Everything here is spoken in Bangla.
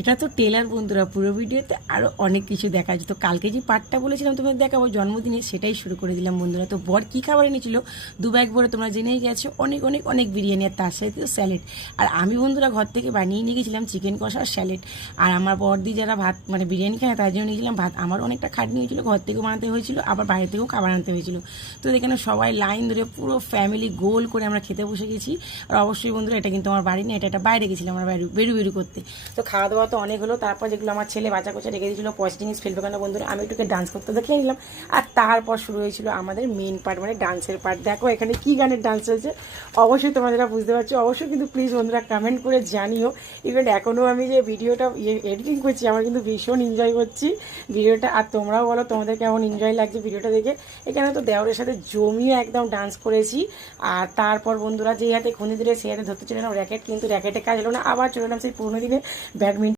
এটা তো টেলার বন্ধুরা, পুরো ভিডিওতে আরও অনেক কিছু দেখা যায়। তো কালকে যে পার্টটা বলেছিলাম তোমাদের দেখাবো জন্মদিনে, সেটাই শুরু করে দিলাম বন্ধুরা। তো বর কী খাবার এনেছিল, 2 ব্যাগ ভরে তোমরা জেনেই গেছো, অনেক অনেক অনেক বিরিয়ানি, আর তার সাথে তো স্যালাড। আর আমি বন্ধুরা ঘর থেকে বানিয়ে নিয়ে গেছিলাম চিকেন কষা আর স্যালাড। আর আমার বরদি যারা ভাত মানে বিরিয়ানি খায় তার জন্য নিয়েছিলাম ভাত। আমার অনেকটা খাটনি হয়েছিল, ঘর থেকেও বানাতে হয়েছিল, আবার বাইরে থেকেও খাবার আনতে হয়েছিল। তো এখানে সবাই লাইন ধরে পুরো ফ্যামিলি গোল করে আমরা খেতে বসে গেছি। আর অবশ্যই বন্ধুরা, এটা কিন্তু আমার বাড়ি না, এটা বাইরে গেছিলাম আমরা বেরু বেরু করতে। তো খাওয়া দাওয়া তো অনেক হলো। তারপর যেগুলো আমার ছেলে বাচ্চা কোচা রেখে দিয়েছিল, পয়সা জিনিস ফেলবে কেন বন্ধুরা, আমি একটুকে ডান্স করতে দেখে নিলাম। আর তারপর শুরু হয়েছিল আমাদের মেন পার্ট, মানে ডান্সের পার্ট। দেখো এখানে কি গানের ডান্স হয়েছে, অবশ্যই তোমরা যারা বুঝতে পারছো অবশ্যই কিন্তু প্লিজ বন্ধুরা কমেন্ট করে জানিও। ইভেন এখনও আমি যে ভিডিওটা এডিটিং করছি, আমার কিন্তু ভীষণ এনজয় করছি ভিডিওটা। আর তোমরাও বলো তোমাদের কেমন এনজয় লাগছে ভিডিওটা দেখে। এখানে তো দেওরের সাথে জমিয়ে একদম ডান্স করেছি। আর তারপর বন্ধুরা, যে হাতে খুঁজে দিলে সেই হাতে ধরতে চলে এলাম র্যাকেট, কিন্তু র্যাকেটে কাজ হলো না, আবার চলে এলাম সেই পুরোনো দিনে ব্যাডমিন্টন।